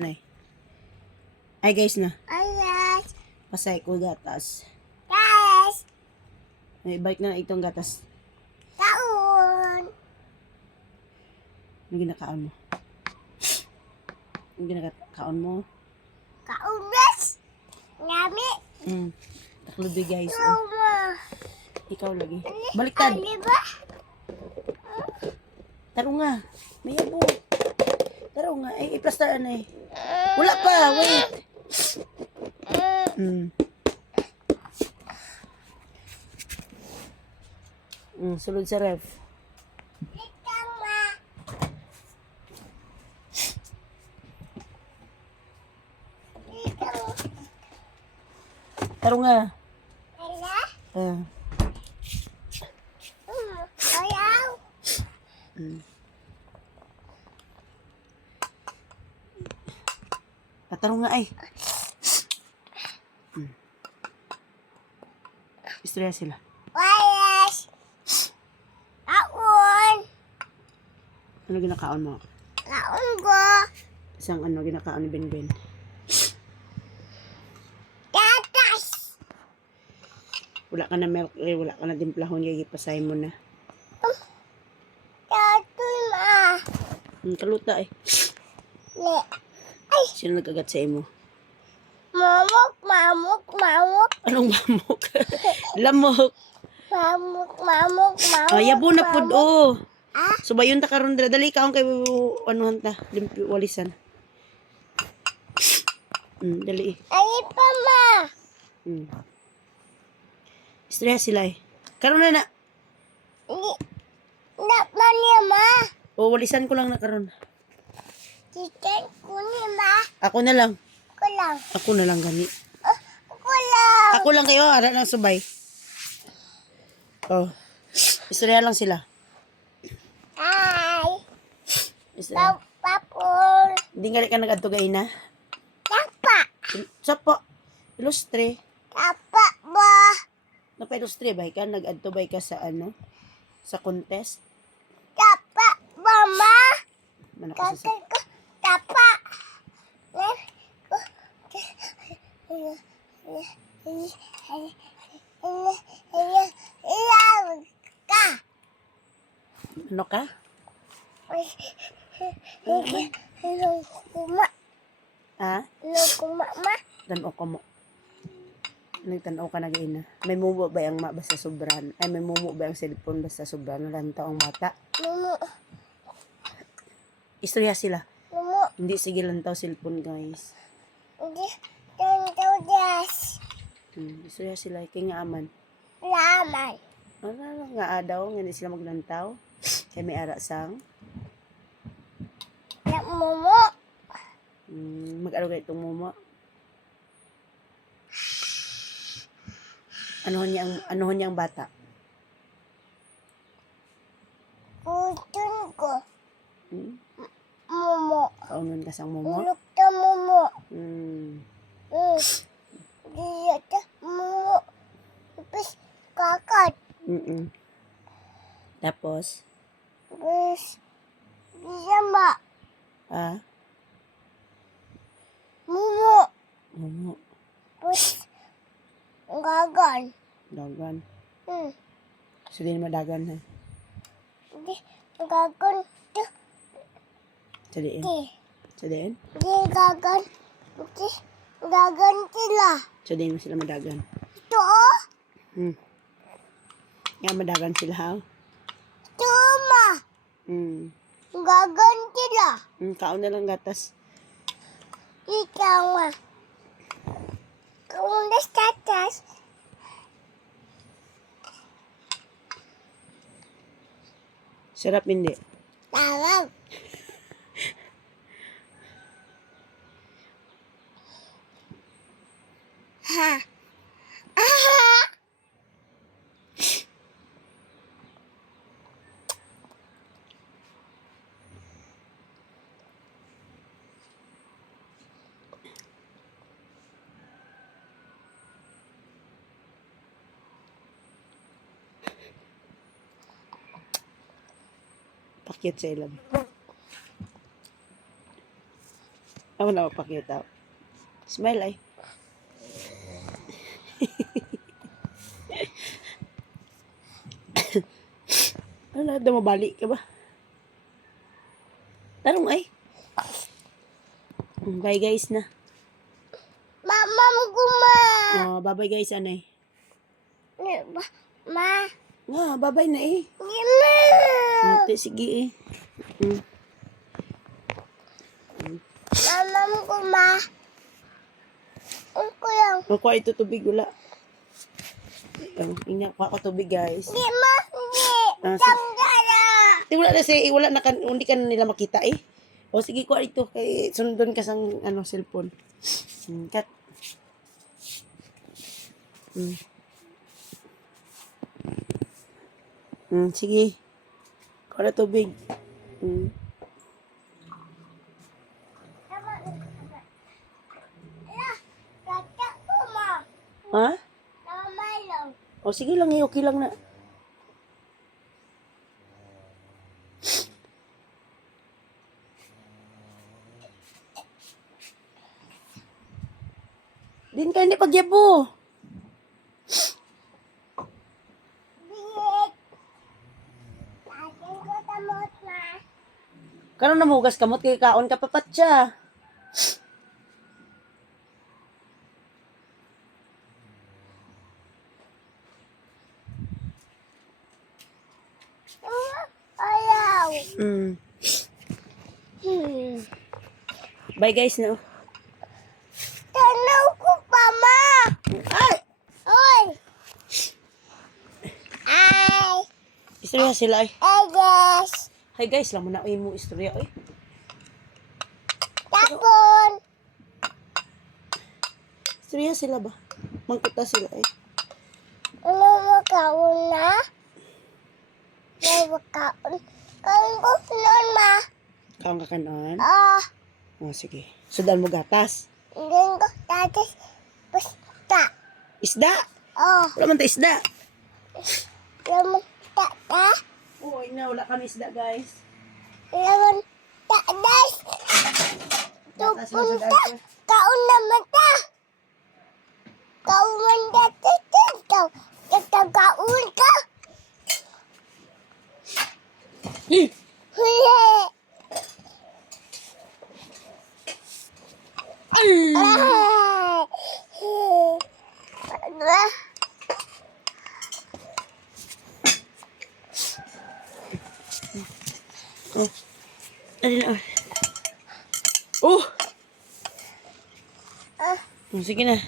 Nay. Ay guys na. Ayas. Pasay ko gatas. Guys. May bike na itong gatas. Kaun. Ano ginakaon mo? Ano ginakaon mo? Kaunas. Ngami. Taklubi guys. Oh. Luma. Ikaw lagi. Baliktad. Ano ba? Taro nga. May abo. Taro nga. Ay, iplastaran na eh. Wala pa. Wait. Sulod sa ref. Tama. Taro nga. Ala. Ayaw. Taro nga ay. Istorya sila. Ayas. Kaun. Ano ginakaon mo? Kaun ko. Isang ano ginakaon ni Benben. Gatas. Wala ka na milk, wala ka na dimplahon, gigipasay mo na. Tatoy ma. Kaluta eh. Ne. Ay. Sino nagkagat sa imo? Mamuk, mamuk, mamuk. Anong mamok? Lamok. Mamuk, mamuk, mamuk. Yabo na pud oh. Ah? Subayon ta karon dira. Dali ka kay ano ta, limpyo walisan. Dali. Ay pa ma. Istorya sila eh. Karon na. Dapat niya ma. O walisan ko lang na karon. Chicken ko ni ma. Ako na lang. Ko lang. Ako na lang gani. Ko lang. Ako lang kayo, ara lang subay. Oh. Istorya lang sila. Ay. Istorya. Papapol. Hindi nga ka nag-adto gay na. Tapa. Sapa. Ilustre. Tapa ba? Napa-ilustre ba ka? Nag-adto ba ka sa ano? Sa contest? Tapa ba ma? Mana ka sa Tapa. Ka. ano ka? Hello, kuma. Ha? Hello, kuma, ma. Tanaw ka mo. Nagtanaw ka na gina. May mumo ba ang ma basta sobran? Ay, may mumo ba ang cellphone basta sobran? Nalantaw ang mata. Mumu, Istorya sila. mumu. Hindi sige lantaw cellphone guys. Hindi, tantaw das. Istorya sila. Kaya nga aman. Laman. Ano nga daw, nga hindi sila maglantaw. Kaya may ara sang. Na mumu. Mag-aro kayo itong mumo. Anuhon niya ang bata? Kutun ko. Mumu. Kaunon ka sang mumo? Ulok ta mumu. Dia ta mumu. Tapos kakat. Tapos? Terus dia mak. Mumu. Mumo. Terus gagan. Dagan. Hmm. So, di na madagan ha. Di gagan tu. Sadiin. Di. Sadiin? Di gagan. Di gagan sila. Sadiin mo sila madagan. Tu oh. Nga madagan sila ha. Tu ma. Gagan sila. Kaon na lang gatas. Ikaw ma. Kung tatas. Sarap hindi. Tawag. Ha. Ah. Pakyat sa ilam. Ako na mapakita. Smile ay. Ano na, mabalik ka ba? Tarong ay. Bye guys na. Mama mo kuma. Oh, bye guys anay. Ma. Nga, bye na eh. Gima. Ate, sige eh. Mama mo kuma. Ang kuya. Makuha ito tubig, wala. Ina, kuha ko tubig guys. Gima. Hindi. Ah, sige. Tanggara. Wala na siya, wala na, hindi ka na nila makita eh. O sige, kuha ito. Kay, sundon ka sang, cellphone. Cut. Sige. Kuha na tubig. Kata kuma. Ha? Mama lang. O sige lang eh, okay lang na. Din ka hindi pagyabo. Biit. Atin ko tamot na. Karon namugas kamot kay kaon ka papatya. Ayaw. Bye guys no. Tanaw ko pa, ma. Ay! Oy. Ay. Istorya sila ay. Eges. Hi guys, lang mo na mo istorya ay. Tapon. Istorya sila ba? Mangkuta sila ay. Ano mo kaon na? Ano mo kaon? Kaon ko nun, ma. Kaon ka kanon. Oh, sige. Sudan mo gatas. Hindi ko tatis. Basta. Isda. Oh. Wala man ta isda. Lamang tata. Oh, na wala kami isda guys. Lamang tatas. Gatas lang Tupunta. sudan ko. Kaon naman ta. Kaon man dati. Kaon ka. Huli. Ay! Oh. Alin na. Oh! Sige na.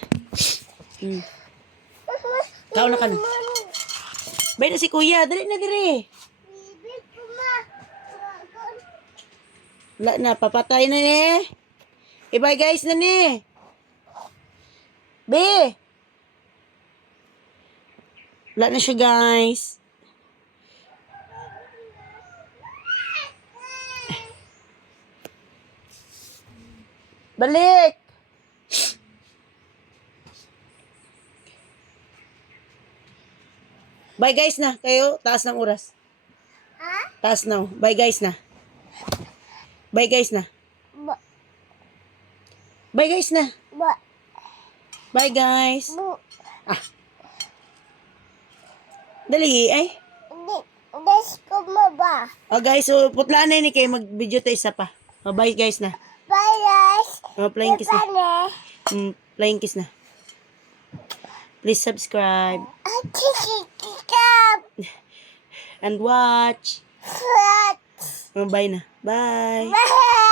Kaon na ka na. Bay na si kuya. Dali na dire. Bibig ko, ma. Wala na. Papatay na ni. Bye guys na ni. Be. Wala na siya guys. Balik. Bye guys na. Kayo, taas ng oras. Ha? Taas na. Bye guys na. Bye guys na. Ba. Bye guys na. Ba. Bye guys. Bu. Dali ay. Des ko mo ba? Oh guys, so putla na ni kay mag-video tayo isa pa. Oh, bye guys na. Bye, guys. Oh, flying kiss na. Bye. Flying kiss na. Please subscribe Bye. and watch. Oh, bye na. Bye. Bye.